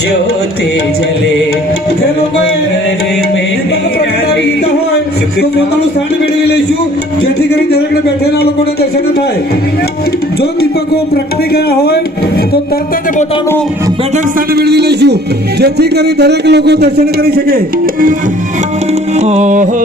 ज्योति जले જે લોકોએ घर में દીપક પ્રગટાવી निराली દીધા હોય તો પોતાનું સ્થાન મેળવી લઈશું જેથી કરી દરેકને બેઠેલા લોકોને દર્શન થાય જો દીપકો પ્રગટી ગયા હોય તો તરત જ પોતાનું બેઠક સ્થાન મેળવી લઈશું જેથી કરી દરેક લોકો દર્શન કરી શકે ઓહો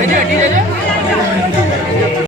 Jadi, jadi, jadi.